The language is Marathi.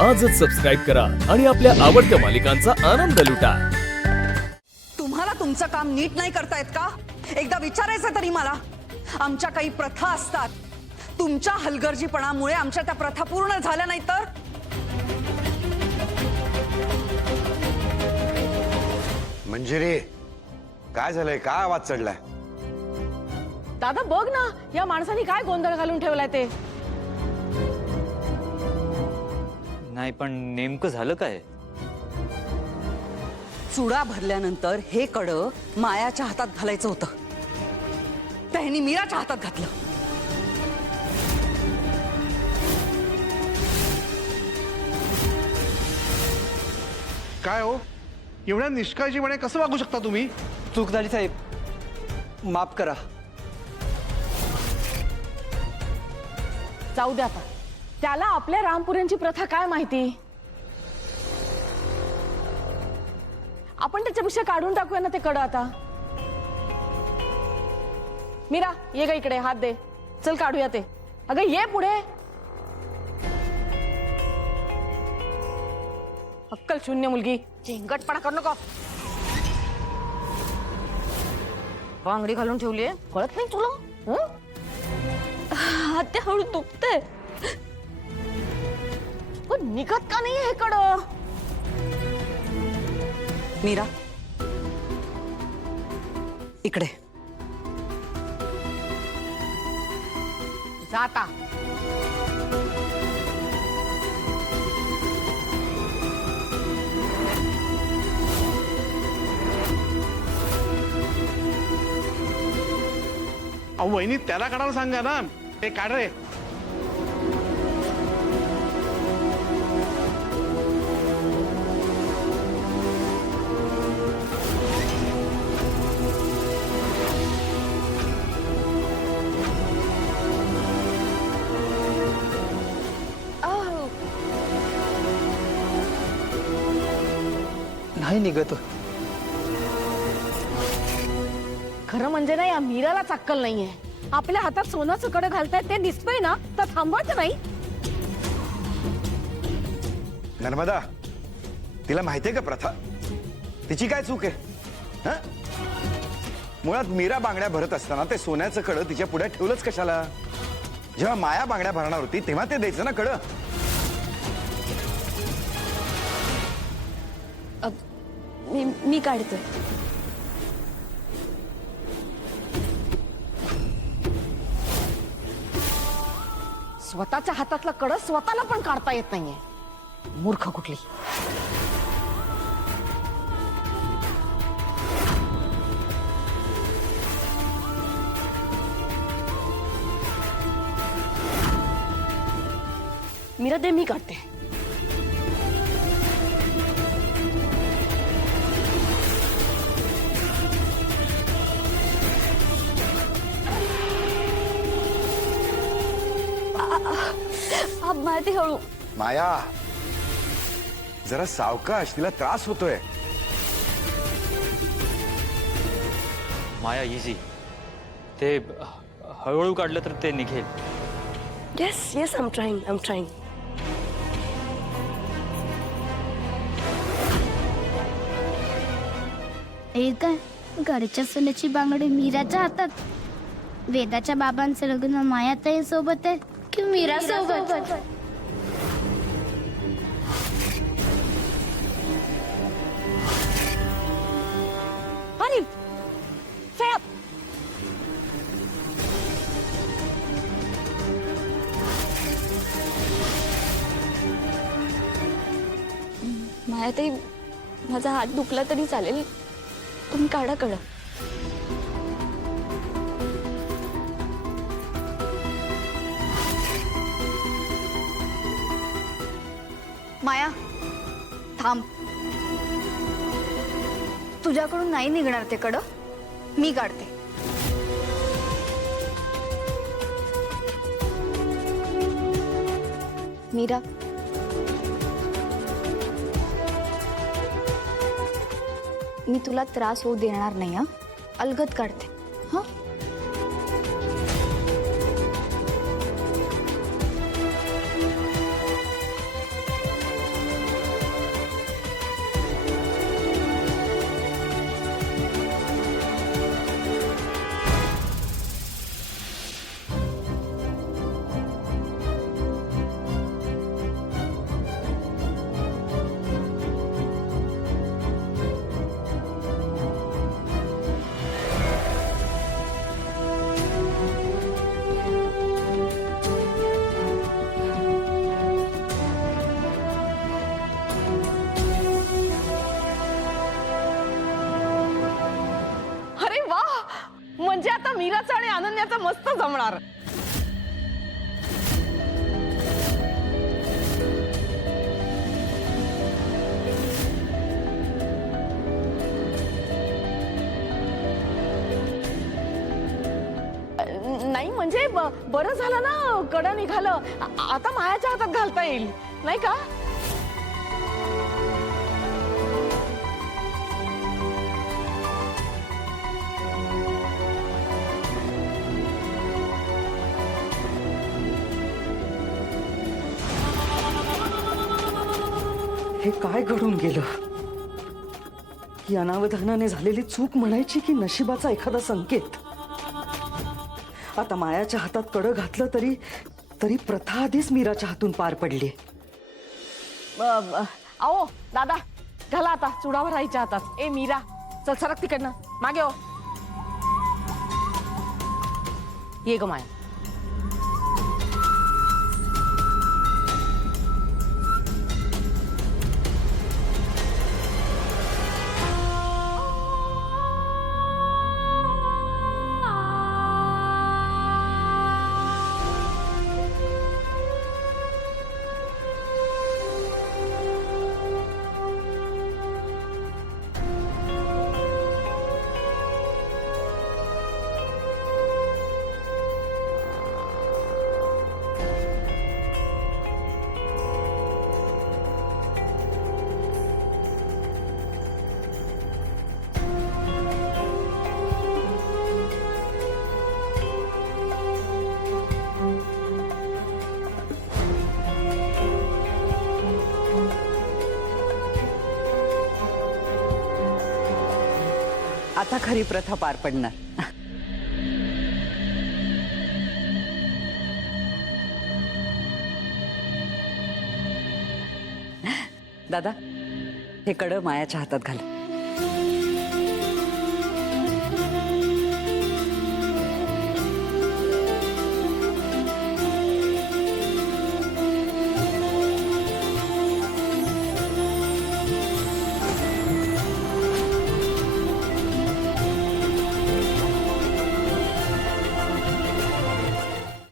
आजच सबस्क्राईब करा आणि आपल्या आवडत्या मालिकांचा आनंद लुटा। तुम्हाला तुमचं काम नीट नाही करता येत का? एकदा विचारायचं तरी मला। आमच्या काही प्रथा असतात, तुमच्या हलगर्जीपणामुळे आमच्या त्या प्रथा पूर्ण झाल्या नाही तर? मंजिरी, काय झालंय? काय आवाज चढलाय? दादा बघ ना, या माणसाने काय गोंधळ घालून ठेवलाय ते। नाही पण नेमकं झालं काय? चुडा भरल्यानंतर हे कडं मायाच्या हातात घालायचं होतं, त्यांनी मीराच्या हातात घातलं। काय हो, एवढ्या निष्काळजीपणे कसं वागू शकता तुम्ही? चूक झाली साहेब, माफ करा। जाऊ दे आता, त्याला आपल्या रामपुऱ्यांची प्रथा काय माहिती। आपण त्याच्यापेक्षा काढून टाकूया ना ते कडं आता। मीरा ये ग इकडे, हात दे, चल काढूया ते। अगं ये पुढे, अक्कल शून्य मुलगी, झेंगटपणा करू नको। बांगडी घालून ठेवलीये, कळत नाही तुला? हात हळू दुखते, पण निघत का नाही हे कडं? मीरा इकडे जाता अहो वहिनी, त्याला काढायला सांगा ना। हे काढ रे। नाही निघत। खरं म्हणजे ना, या मीरालाच अक्कल नाहीये। आपल्या हातात सोन्याचं कडं घालतायत ते दिसतंय ना, तर थांबवायचं नाही। नर्मदा, तिला माहितीये का प्रथा? तिची काय चूक आहे? हं? मुळात मीरा बांगड्या भरत असताना ते सोन्याचं कडं तिच्या पुढे ठेवलंच कशाला? जेव्हा माया बांगड्या भरणार होती तेव्हा ते द्यायचं ना कडं। मी काढते। स्वतःच्या हातातलं कडं स्वतःला पण काढता येत नाहीये, मूर्ख कुठली। मीरा दे, मी काढते। आप मारते हळू। माया, जरा सावकाश, तिला त्रास होतोय। माया इझी, ते हळूहळू काढलं तर ते निघेल। Yes yes, I am trying. हे काय, घरच्या सोन्याची बांगडी मीराच्या हातात? वेदाच्या बाबांचं लग्न मायाताई सोबत आहे की मीरा सोबत? अनिल, फेप मायाताई, माझा हात दुखला तरी चालेल, तुम्ही काढा कडं। माया थांब, तुझ्याकडून नाही निघणार ते कडं, मी काढते। मीरा, मी तुला त्रास होऊ देणार नाही हं, अलगद काढते हं। मीराचं आणि अनन्याचं मस्त जमणार. नाही म्हणजे बरं झालं ना कडं निघालं. आता मायाच्या हातात घालता येईल नाही का? हे काय घडून गेलं? ही अनावधानाने झालेली चूक म्हणायची की नशिबाचा एखादा संकेत? आता मायाच्या हातात कडं घातलं तरी तरी प्रथा आधीच मीराच्या हातून पार पडली. आओ दादा घाला आता चुडावर राहायच्या हातात. ए मीरा चल सरक तिकडनं मागे हो. ये ग माया. आता खरी प्रथा पार पडणार. दादा हे कडं मायाच्या हातात घाला.